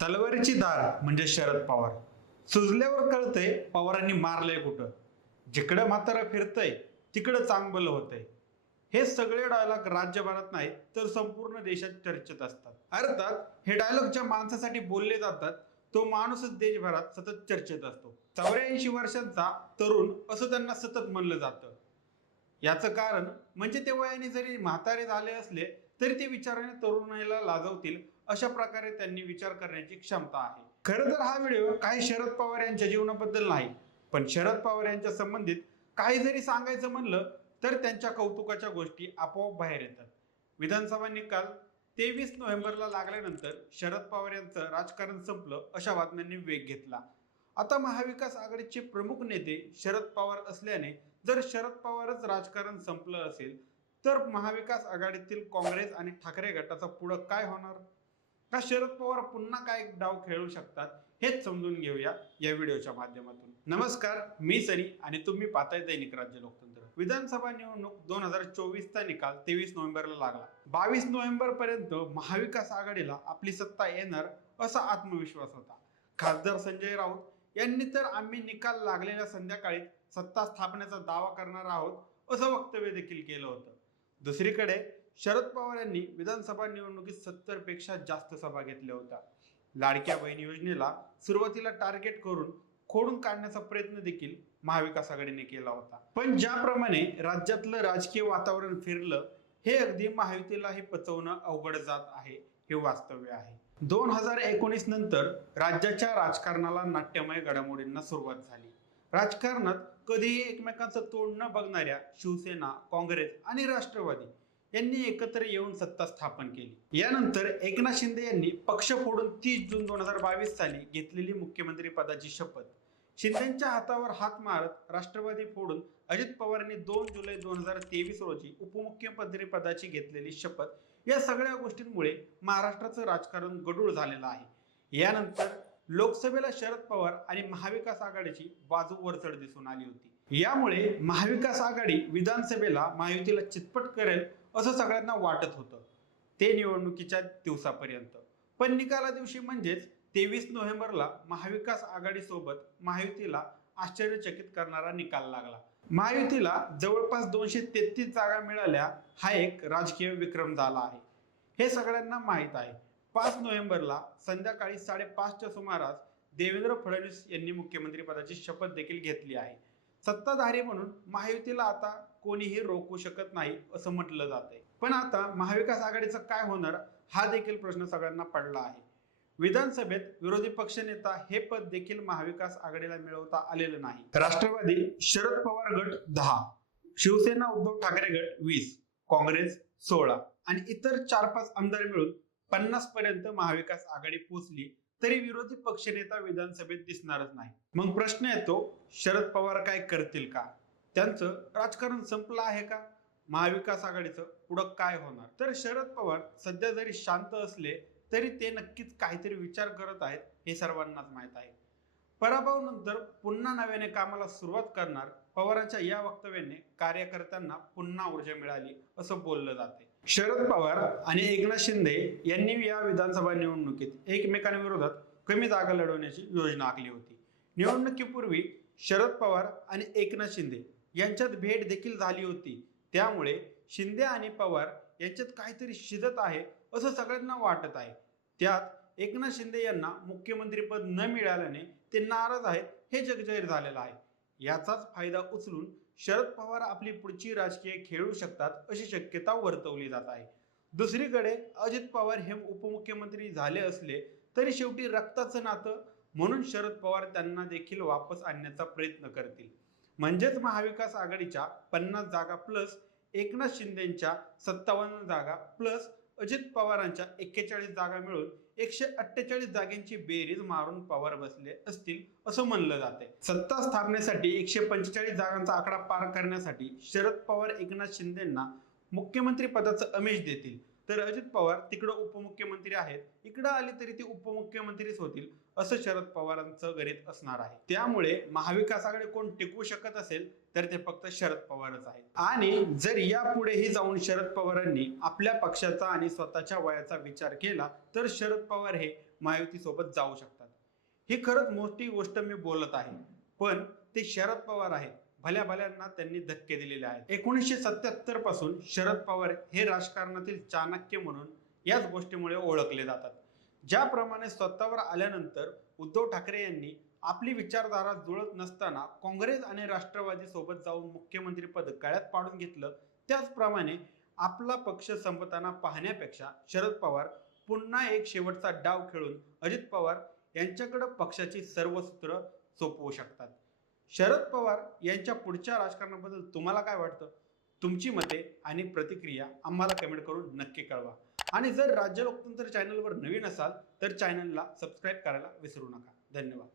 तलवारीची धार म्हणजे शरद पवार. सुजल्यावर कळतंय पवारांनी मारलंय कुठं. जिकडं म्हातारं फिरतंय तिकडं चांगलं होतंय. हे सगळे डायलॉग राज्यभरात नाही तर संपूर्ण देशात चर्चेत असतात. अर्थात हे डायलॉग ज्या माणसासाठी बोलले जातात तो माणूसच देशभरात सतत चर्चेत असतो. 84 वर्षांचा तरुण असं त्यांना सतत म्हणलं जातं. याचं कारण म्हणजे ते वयाने जरी म्हातारे झाले असले तरी ते विचाराने तरुणाईला लाजवतील अशा प्रकारे त्यांनी विचार करण्याची क्षमता आहे. खरं तर हा व्हिडिओ काही शरद पवार यांच्या जीवनाबद्दल नाही, पण शरद पवार यांच्या संबंधित काही जरी सांगायचं म्हणलं तर त्यांच्या कौतुकाच्या गोष्टी आपोआप बाहेर येतात. विधानसभा निकाल 23 नोव्हेंबरला लागल्यानंतर शरद पवार यांचं राजकारण संपलं अशा बातम्यांनी वेग घेतला. आता महाविकास आघाडीचे प्रमुख नेते शरद पवार असल्याने जर शरद पवारच राजकारण संपलं असेल तर महाविकास आघाडीतील काँग्रेस आणि ठाकरे गटाचा पुढं काय होणार? का शरद पवार पुन्हा काय डाव खेळू शकतात हेच समजून घेऊया या व्हिडिओच्या माध्यमातून. नमस्कार, मी सनी आणि तुम्ही पाहताय दैनिक राज्य लोकतंत्र. विधानसभा निवडणूक 2024 चा निकाल 23 नोव्हेंबरला लागला. 22 नोव्हेंबर पर्यंत महाविकास आघाडीला आपली सत्ता येणार असा आत्मविश्वास होता. खासदार संजय राऊत यांनी तर आम्ही निकाल लागलेल्या संध्याकाळी सत्ता स्थापनेचा दावा करणार आहोत असं वक्तव्य देखील केलं होतं. दुसरीकडे शरद पवार यांनी विधानसभा निवडणुकीत 70 पेक्षा जास्त सभा घेतल्या होत्या. लाडक्या बहीण योजनेला सुरुवातीला टार्गेट करून खोडून काढण्याचा प्रयत्न देखील महाविकास आघाडीने केला होता. पण ज्याप्रमाणे राज्यातलं राजकीय वातावरण फिरलं हे अगदी महायुतीलाही पचवणं अवघड जात आहे हे वास्तव्य आहे. 2019 नंतर राज्याच्या राजकारणाला नाट्यमय घडामोडींना सुरुवात झाली. राजकारणात कधीही एकमेकांचं तोंड न बघणाऱ्या शिवसेना, काँग्रेस आणि राष्ट्रवादी यांनी एकत्र येऊन सत्ता स्थापन केली. यानंतर एकनाथ शिंदे यांनी पक्ष फोडून 30 जून 2022 साली घेतलेली मुख्यमंत्री पदाची शपथ, शिंदेच्या हातावर हात मारत राष्ट्रवादी फोडून अजित पवारांनी 2 जुलै 2023 रोजी उपमुख्यमंत्री पदाची घेतलेली शपथ, या सगळ्या गोष्टींमुळे महाराष्ट्राचं राजकारण गढूळ झालेलं आहे. यानंतर लोकसभेला शरद पवार आणि महाविकास आघाडीची बाजू वरचढ दिसून आली होती. यामुळे महाविकास आघाडी विधानसभेला महायुतीला चितपट करेल असं सगळ्यांना वाटत होतं, ते निवडणुकीच्या दिवसापर्यंत. पण निकाला दिवशी म्हणजेच 23 नोव्हेंबरला महाविकास आघाडी सोबत महायुतीला आश्चर्यचकित करणारा निकाल लागला. महायुतीला जवळपास 233 जागा मिळाल्या, हा एक राजकीय विक्रम झाला आहे हे सगळ्यांना माहीत आहे. 5 नोव्हेंबरला संध्याकाळी 5:30च्या सुमारास देवेंद्र फडणवीस यांनी मुख्यमंत्री पदाची शपथ देखील घेतली आहे. सत्ताधारी म्हणून महायुतीला आता कोणीही रोखू शकत नाही असं म्हटलं जातंय. पण आता महाविकास आघाडीचं काय होणार हा देखील प्रश्न सगळ्यांना पडला आहे. विधानसभेत विरोधी पक्षनेता हे पद देखील महाविकास आघाडीला मिळवता आलेलं नाही. राष्ट्रवादी शरद पवार गट 10, शिवसेना उद्धव ठाकरे गट 20, काँग्रेस 16 आणि इतर 4-5 आमदार मिळून 50 पर्यंत महाविकास आघाडी पोहोचली तरी विरोधी पक्षनेता विधानसभेत दिसणारच नाही. मग प्रश्न येतो, शरद पवार काय करतील का? त्यांचं राजकारण संपलं आहे का? महाविकास आघाडीचं पुढं काय होणार? तर शरद पवार सध्या जरी शांत असले तरी ते नक्कीच काहीतरी विचार करत आहेत हे सर्वांनाच माहीत आहे. पराभवानंतर पुन्हा नव्याने कामाला सुरुवात करणार पवारांच्या या वक्तव्याने कार्यकर्त्यांना पुन्हा ऊर्जा मिळाली असं बोललं जाते. शरद पवार आणि एकनाथ शिंदे यांनी या विधानसभा निवडणुकीत एकमेकांविरोधात कमी जागा लढवण्याची योजना आखली होती. निवडणुकीपूर्वी शरद पवार आणि एकनाथ शिंदे यांच्यात भेट देखील झाली होती. त्यामुळे शिंदे आणि पवार यांच्यात काहीतरी शिजत आहे असं सगळ्यांना वाटत आहे. त्यात एकनाथ शिंदे यांना मुख्यमंत्रीपद न मिळाल्याने ते नाराज आहेत हे जगजाहीर झालेलं आहे. याचाच फायदा उचलून शरद पवार आपली पुढची राजकीय खेळू शकतात अशी शक्यता वर्तवली जात आहे. दुसरीकडे अजित पवार हे उपमुख्यमंत्री झाले असले तरी शेवटी रक्ताचं नातं म्हणून शरद पवार त्यांना देखील वापस आणण्याचा प्रयत्न करतील. म्हणजेच महाविकास आघाडीच्या 50 जागा प्लस एकनाथ शिंदेच्या 57 जागा प्लस अजित पवारांच्या 41 जागा मिळून 148 जागांची बेरीज मारून पवार बसले असतील असं म्हणलं जाते. सत्ता स्थापनेसाठी 145 जागांचा आकडा पार करण्यासाठी शरद पवार एकनाथ शिंदेंना मुख्यमंत्री पदाचं आमिष देतील, तर अजित पवार तिकडं उपमुख्यमंत्री आहेत, इकडं आले तरी ते उपमुख्यमंत्रीच होतील असं शरद पवारांचं गणित असणार आहे. त्यामुळे महाविकास आघाडी कोण टिकवू शकत असेल तर ते फक्त शरद पवारच आहेत. आणि जर यापुढेही जाऊन शरद पवारांनी आपल्या पक्षाचा आणि स्वतःच्या वयाचा विचार केला तर शरद पवार हे महायुतीसोबत जाऊ शकतात. ही खरंच मोठी गोष्ट मी बोलत आहे, पण ते शरद पवार आहेत. भल्या भल्यांना त्यांनी धक्के दिलेले आहेत. 1977 पासून शरद पवार हे राजकारणातील चाणक्य म्हणून याच गोष्टीमुळे ओळखले जातात. ज्याप्रमाणे स्वतःवर आल्यानंतर उद्धव ठाकरे यांनी आपली विचारधारा जुळत नसताना काँग्रेस आणि राष्ट्रवादी सोबत जाऊन मुख्यमंत्री पद गळ्यात पाडून घेतलं, त्याचप्रमाणे आपला पक्ष संपताना पाहण्यापेक्षा शरद पवार पुन्हा एक शेवटचा डाव खेळून अजित पवार यांच्याकडे पक्षाची सर्व सूत्र सोपवू शकतात. शरद पवार यांच्या पुढच्या राजकारणाबद्दल तुम्हाला काय वाटतं? तुमची मते आणि प्रतिक्रिया आम्हाला कमेंट करून नक्की कळवा. आणि जर राज्य लोकतंत्र चॅनलवर नवीन असाल तर चॅनलला सबस्क्राईब करायला विसरू नका. धन्यवाद.